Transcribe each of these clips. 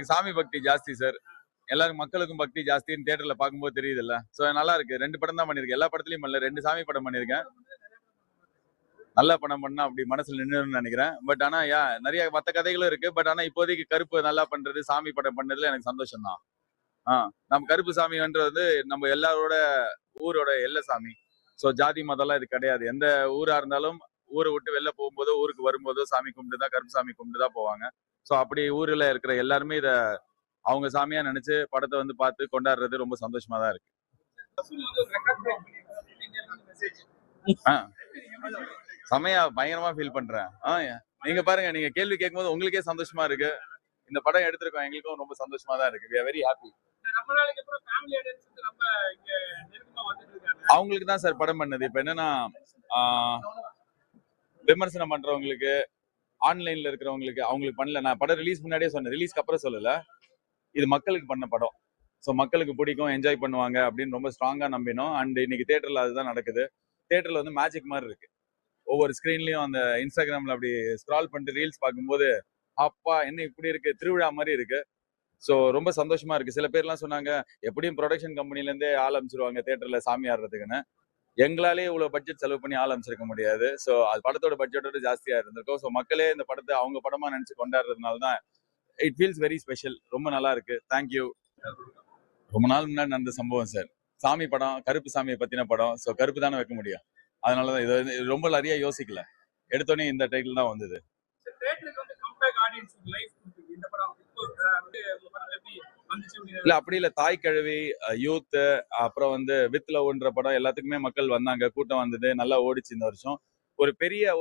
எனக்கு சாமி பக்தி ஜாஸ்தி சார். எல்லாரும் மக்களுக்கும் பக்தி ஜாஸ்தின்னு தியேட்டர்ல பார்க்கும்போது தெரியுது இல்ல. சோ நல்லா இருக்கு. 2 படம் தான் பண்ணிருக்கேன். எல்லா படத்துலயும் பண்ணல. 2 சாமி படம் பண்ணிருக்கேன். நல்ல படம் பண்ணா அப்படி மனசுல நின்னுன்னு நினைக்கிறேன். பட் ஆனா நிறைய மத்த கதைகளும் இருக்கு. பட் ஆனா இப்போதைக்கு கருப்பு நல்லா பண்றது, சாமி படம் பண்ணதுல எனக்கு சந்தோஷம் தான். நம்ம கருப்பு சாமின்றது நம்ம எல்லாரோட ஊரோட எல்லை சாமி. சோ ஜாதி மதம்லாம் இது கிடையாது. எந்த ஊரா இருந்தாலும் ஊரை விட்டு வெளில போகும்போதோ ஊருக்கு வரும்போதோ சாமி கும்பிட்டு தான், கருப்பு சாமி கும்பிட்டு தான் போவாங்க. சோ அப்படி ஊர்ல இருக்கிற எல்லாருமே இத அவங்க சாமியா நினைச்சு படத்தை வந்து பார்த்து கொண்டாடுறது ரொம்ப சந்தோஷமா தான் இருக்கு. செமையா பயங்கரமா ஃபீல் பண்றேன். நீங்க பாருங்க, நீங்க கேள்வி கேட்கும்போது உங்களுக்கே சந்தோஷமா இருக்கு. இந்த படம் எடுத்திருக்கோம், எங்களுக்கும் ரொம்ப சந்தோஷமா தான் இருக்கு. we are very happy. அவங்களுக்கு தான் சார் படம் பண்ணது. இப்ப என்னன்னா விமர்சனம் பண்றவங்களுக்கு, ஆன்லைன்ல இருக்கிறவங்களுக்கு அவங்களுக்கு பண்ணல. நான் படம் ரிலீஸ் முன்னாடியே சொன்னேன், ரிலீஸ்க்கு அப்புறம் சொல்லல. இது மக்களுக்கு பண்ண படம். ஸோ மக்களுக்கு பிடிக்கும், என்ஜாய் பண்ணுவாங்க அப்படின்னு ரொம்ப ஸ்ட்ராங்கா நம்பினோம். அண்ட் இன்னைக்கு தியேட்டர்ல அதுதான் நடக்குது. தியேட்டர்ல வந்து மேஜிக் மாதிரி இருக்கு. ஒவ்வொரு ஸ்கிரீன்லயும் அந்த இன்ஸ்டாகிராம்ல அப்படி ஸ்க்ரால் பண்ணிட்டு ரீல்ஸ் பார்க்கும்போது அப்பா என்ன இப்படி இருக்கு, திருவிழா மாதிரி இருக்கு. ஸோ ரொம்ப சந்தோஷமா இருக்கு. சில பேர்லாம் சொன்னாங்க எப்படியும் ப்ரொடக்ஷன் கம்பெனில இருந்தே ஆள் அமைச்சிருவாங்க தியேட்டர்ல சாமி ஆடுறதுக்குன்னு. எங்களாலே இவ்வளவு பட்ஜெட் செலவு பண்ணி ஆள் அமைச்சிருக்க முடியாது. ஸோ அது படத்தோட பட்ஜெட்டோட ஜாஸ்தியா இருந்திருக்கும். ஸோ மக்களே இந்த படத்தை அவங்க படமா நினைச்சு கொண்டாடுறதுனால தான் இட் ஃபீல்ஸ் வெரி ஸ்பெஷல். ரொம்ப நல்லா இருக்கு. தேங்க்யூ. ரொம்ப நாள் முன்னாடி நடந்த சம்பவம் சார். சாமி படம், கருப்பு சாமியை பத்தின படம். ஸோ கருப்பு தானே வைக்க முடியும். அதனாலதான் இது ரொம்ப நிறைய யோசிக்கல, எடுத்தோடனே இந்த டைட்டில் தான் வந்தது. இல்ல அப்படி இல்ல, தாய் கழுவி, யூத், அப்புறம் வந்து வித் லவ்ன்ற படம் எல்லாத்துக்குமே மக்கள் வந்தாங்க, கூட்டம் வந்தது, நல்லா ஓடிச்சு இந்த வருஷம். ஒரு பெரிய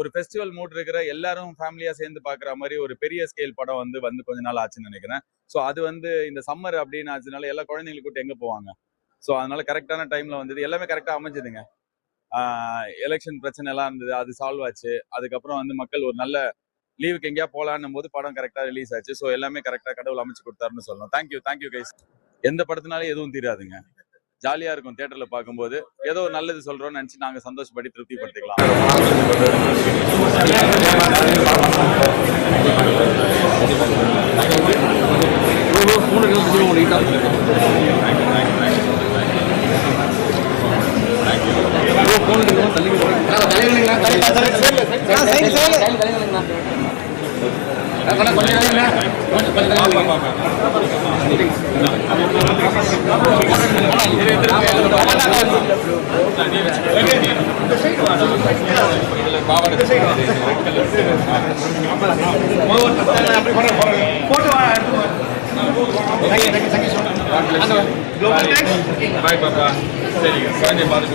ஒரு ஃபெஸ்டிவல் மூட் இருக்கிற எல்லாரும் ஃபேமிலியா சேர்ந்து பாக்குற மாதிரி ஒரு பெரிய ஸ்கேல் படம் வந்து கொஞ்ச நாள் ஆச்சுன்னு நினைக்கிறேன். ஸோ அது வந்து இந்த சம்மர் அப்படின்னு ஆச்சுனால எல்லா குழந்தைங்களுக்கு கூட்டு எங்க போவாங்க. ஸோ அதனால கரெக்டான டைம்ல வந்தது, எல்லாமே கரெக்டா அமைஞ்சதுங்க. எலெக்ஷன் பிரச்சனை எல்லாம் இருந்தது, அது சால்வ் ஆச்சு. அதுக்கப்புறம் வந்து மக்கள் ஒரு நல்ல லீவுக்கு எங்கேயா போலான்னும் போது படம் கரெக்டா ரிலீஸ் ஆச்சு. ஸோ எல்லாமே கரெக்டா கடவுள் அமைச்சு கொடுத்தாருன்னு சொல்லணும். Thank you guys. எந்த படத்தினாலும் எதுவும் தீராதுங்க. ஜாலியா இருக்கும் தியேட்டர்ல பார்க்கும்போது. ஏதோ நல்லது சொல்றோம்னு நினைச்சு நாங்க சந்தோஷப்படி திருப்திப்படுத்திக்கலாம். பாய் பாப்பா. சரிங்க, குழந்தை பார்த்து